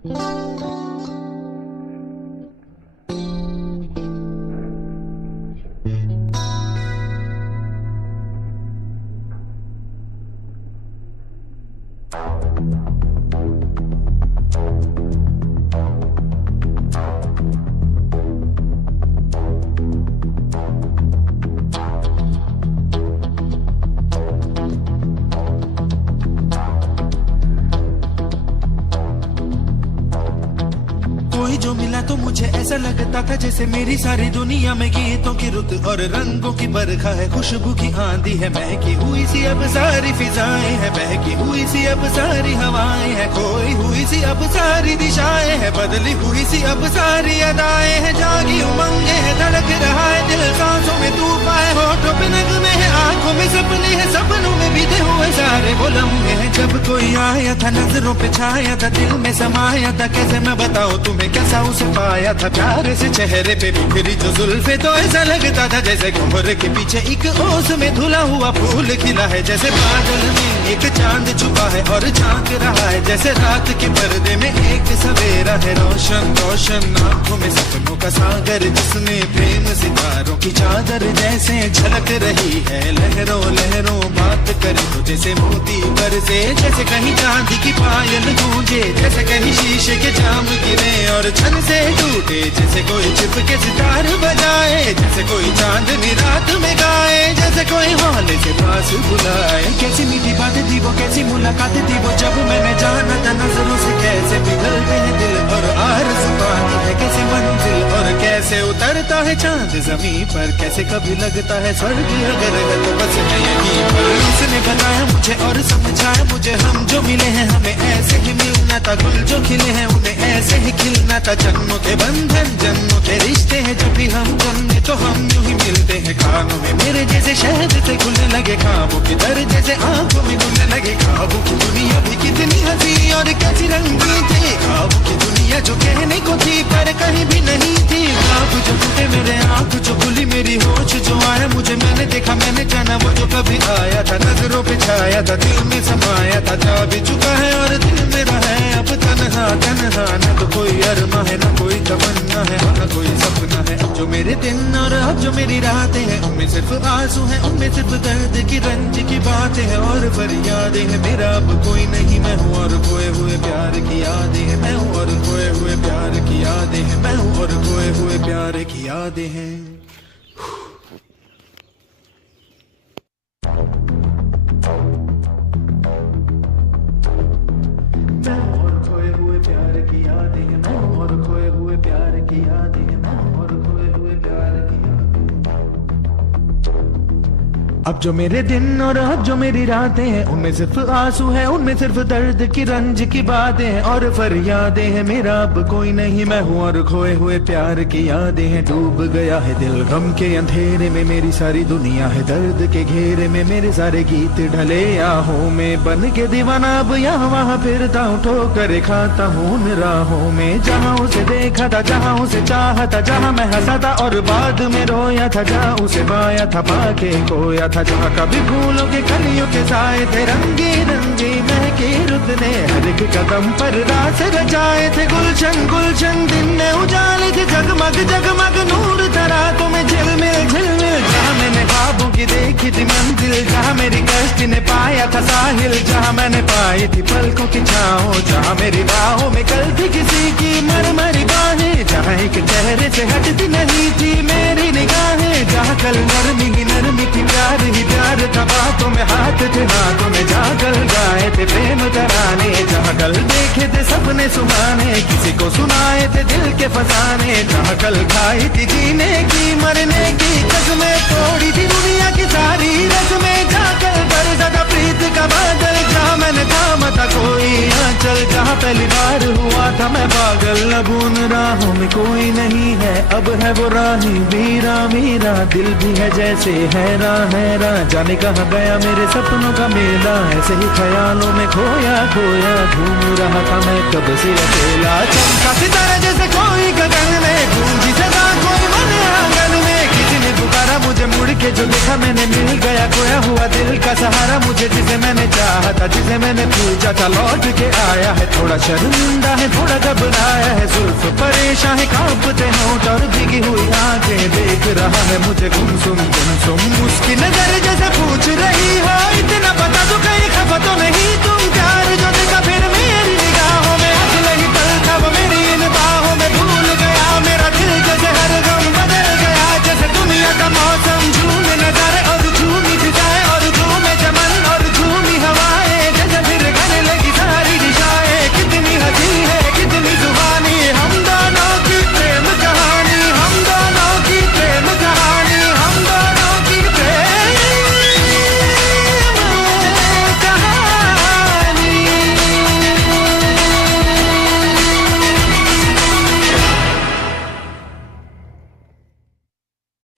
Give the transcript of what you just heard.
कोई जो मिला तो मुझे ऐसा लगता था जैसे मेरी सारी दुनिया में गीतों की रुत और रंगों की बरखा है, खुशबू की आंधी है, महकी हुई सी अब सारी फिजाएं है, महकी हुई सी अब सारी हवाएं है, खोई हुई सी अब सारी दिशाएं है, बदली हुई सी अब सारी अदाएं है, जागी उमंगे है, धड़क रहा है दिल, सांसों में तूफान है, होठों पे नगमे है, आंखों में सपने है, सपनों में बीते हुए सारे वो लम्हे हैं। जब कोई आया था नजरों पे छाया था, दिल में समाया था, कैसे मैं बताऊं तुम्हें कैसा उसे पाया था, प्यार से चेहरे पे बिखरी जो जुल्फे तो ऐसा लगता था जैसे कोहरे के पीछे एक ओस में धुला हुआ फूल खिला है, जैसे बादल में एक चांद छुपा है और झांक रहा है, जैसे रात के पर्दे में एक सवेरा है, रोशन रोशन आंखों में सपनों का सागर, जिसमें प्रेम सितारों की चादर जैसे झलक रही है, लहरों लहरों बात करे तो जैसे मोती बरसे, जैसे कहीं चांदी की पायल गूंजे, जैसे कहीं शीशे के जाम गिरे और छन से टूटे, जैसे कोई चिप के सितार बजाए, जैसे कोई चांदनी रात में गाए, जैसे कोई हौले से पास बुलाए। कैसी मीठी बातें थी वो, कैसी मुलाकातें थी वो, जब मैंने जाना था नजरों से कैसे पिघलते हैं दिल और आरज़ू पानी है, कैसे मंजिल और कैसे उतरता है चांद जमीन पर, कैसे कभी लगता है स्वर्ग अगर है तो बस मैं यहीं पर। उसने बताया मुझे और समझाया मुझे, हम जो मिले हैं हमें ऐसे ही मिलना था, गुल जो खिले हैं उन्हें ऐसे ही खिलना था, जन्मों के बंधन जन्मों के रिश्ते हैं, जब भी हम जन्मे तो हम यूं ही मिलते हैं, खानों में मेरे जैसे शहद से खुलने लगे, ख्वाबों के दर जैसे आंखों में घुलने लगे, ख्वाबों की दुनिया भी कितनी हंसी और कैसी रंगीन थी, ख्वाबों की दुनिया जो कहने को थी पर कहीं भी नहीं थी, ख्वाब जो टूटे मेरे आंख जो खुली मेरी होश जो आया मुझे, मैंने देखा मैंने जाना वो जो कभी आया था, नजरों पे छाया था, दिल में समाया था, जा भी चुका है और दिल मेरा है अब तन्हा तन्हा, न तो कोई अरमा है न कोई तमन्ना है न कोई सपना है, अब जो मेरे दिन और अब जो मेरी रातें हैं उनमें सिर्फ आंसू हैं, उनमें सिर्फ दर्द की रंज की बातें हैं और फरियादें हैं, मेरा अब कोई नहीं मैं हूँ और खोए हुए प्यार की यादें हैं, मैं हूँ और खोए हुए प्यार की यादें हैं, मैं हूँ और खोए हुए प्यार की यादें हैं। अब जो मेरे दिन और अब जो मेरी रातें हैं उनमें सिर्फ आंसू हैं, उनमें सिर्फ दर्द की रंज की बातें हैं और फरियादें हैं, मेरा अब कोई नहीं मैं हूँ और खोए हुए प्यार की यादें हैं, डूब गया है दिल गम के अंधेरे में, मेरी सारी दुनिया है दर्द के घेरे में, मेरे सारे गीत ढले आहों में, बन के दीवाना अब यहाँ वहाँ फिरता हूँ, ठोकर खाता हूँ उन राहों में, जहाँ उसे देखा था जहाँ उसे चाहा था, जहाँ मैं हंसा था और बाद में रोया था, जहाँ उसे पाया था पाके खोया था, जहाँ कभी फूलों के कलियों के साए थे, रंगी रंगी महके रुत ने हर एक कदम पर रास रचाए थे, गुलशन गुलशन दिन में उजाले थे, जगमग जगमग नूर था रातों में झिलमिल झिलमिल, जहाँ मैंने ख्वाबों की देखी थी मंजिल, जहाँ मेरी कश्ती ने पाया था साहिल, जहाँ मैंने पाई थी पलकों की छाओ, जहाँ मेरी बाहों में कल थी किसी की मरमरी बाहें, जहाँ एक चेहरे से हटती नहीं थी मेरी निगाहें, जहाँ कल नरमी ही नरमी थी प्यार ही प्यार था, बातों में हाथ थे हाथों में, जहाँ कल गाए थे प्रेम तराने, जहाँ कल देखे थे सपने सुहाने, किसी को सुनाए थे दिल के फसाने, जहाँ कल खाई थी जीने की मरने की कसमें, तोड़ी थी दुनिया की सारी रस्में, जहाँ कल बरसा था प्रीत का बादल, जहाँ मैंने थामा था कोई आंचल, जहाँ पहली बार हुआ था मैं पागल, अब उन राहों में कोई नहीं है, अब है वो राही वीरा मीरा, दिल भी है जैसे हैरान हैरान, जाने कहाँ गया मेरे सपनों का मेला, ऐसे ही ख्यालों में खोया खोया घूम रहा था मैं कब से अकेला, चमका सितारा जैसे कोई गगन में, गूंजी सदा कोई मन आंगन में, किसी ने पुकारा मुझे मुड़ के जो देखा मैंने, मिल गया खोया हुआ दिल का सहारा मुझे, जिसे मैंने चाहा था, जिसे मैंने पूछा था, लौट के आया है। थोड़ा शर्मिंदा है, थोड़ा घबराया है, जुल्फ परेशान है, कांपते होंठ और भीगी हुई आंखें, देख रहा है मुझे गुमसुम गुमसुम। उसकी नजर जैसे पूछ रही हो, इतना पता